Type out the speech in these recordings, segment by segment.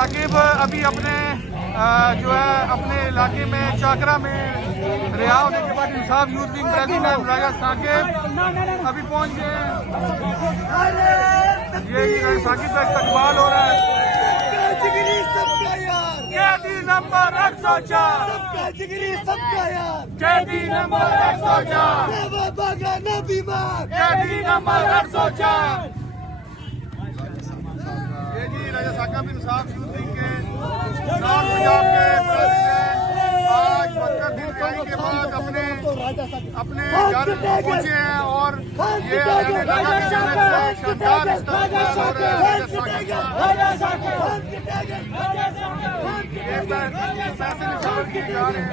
साकिब अभी अपने जो है अपने इलाके में चाकरा में रिहा होने के बाद इंसाफ यूथ विंग प्रेसिडेंट राजा साकिब अभी पहुंच गए हैं। ये साकिब का इस्तकबाल हो रहा है। कैदी नंबर 804 कैदी नंबर 804 कैदी नंबर 804। ये जी राजा साकिब इंसाफ यूथ विंग के नॉर्थ पंजाब के प्रेसिडेंट आज 72 दिन करने के बाद अपने घर पहुंचे हैं और ये आने लगा कि शानदार इस्तकबाल हो रहा है। पैसे निकाल किए जा रहे हैं।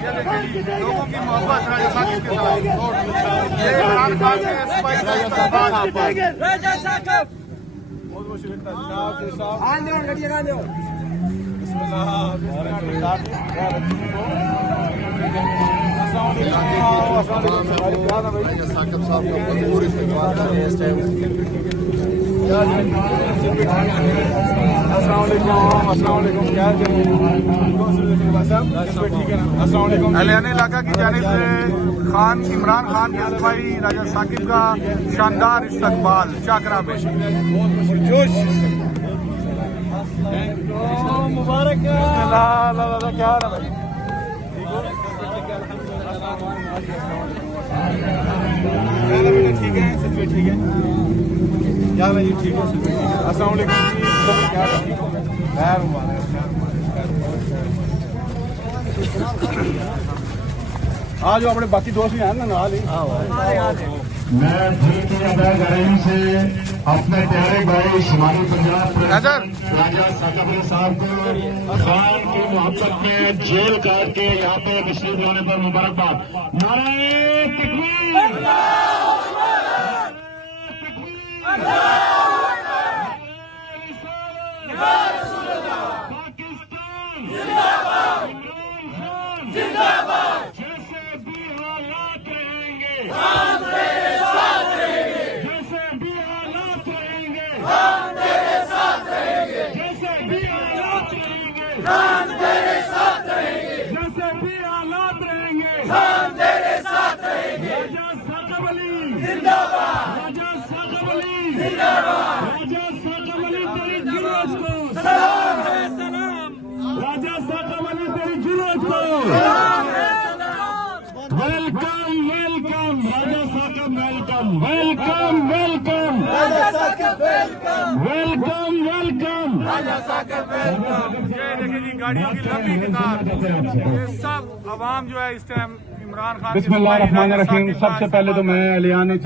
ये देखिए लोगों की मोहब्बत राजा साकिब के साथ। ये इमरान खान के सिपाही का इस्तकबाल। राजा साकिब साकिब साहब का भरपूर इस्तकबाल कर रहे हैं इस टाइम। अहलियाने इलाका की जानिब से इमरान खान के सिपाही राजा साकिब का शानदार इस्तकबाल चाकरा में। मुबारक क्या हाल है भाई? ठीक है सब ठीक है क्या भाई? ठीक है सब ठीक है। अस्सलाम वालेकुम क्या आज जो अपने बाकी दोस्त भी हैं ना नाल ही। मैं से अपने प्यारे भाई शुमारी पंजाब राजा साकिब साहब को खान की मोहब्बत में जेल काट के यहाँ पे तशरीफ लाने पर मुबारकबाद। नारे तकबीर पाकिस्तान जिंदाबाद। जैसे भी हालात रहेंगे हम तेरे साथ रहेंगे। जैसे भी हालात रहेंगे हम तेरे साथ रहेंगे। जैसे भी हालात रहेंगे हम तेरे साथ रहेंगे। जैसे भी हालात रहेंगे हम तेरे साथ रहेंगे। राजा साकिब अली जिंदाबाद। राजा साकिब अली जिंदाबाद। राजा साकिब अली तेरी जुर्रत को सलाम है सलाम। राजा साकिब अली तेरी जुर्रत को सलाम है सलाम। वेलकम वेलकम राजा साकिब वेलकम वेलकम वेलकम राजा साकिब वेलकम वेलकम वेलकम राजा साकिब वेलकम। ये देखिए जी गाड़ियों की लंबी कतार। ये सब आवाम जो है इस टाइम इमरान खान बिस्मिल्लाहिर्रहमानिर्रहीम। सबसे पहले तो मैं अलियाने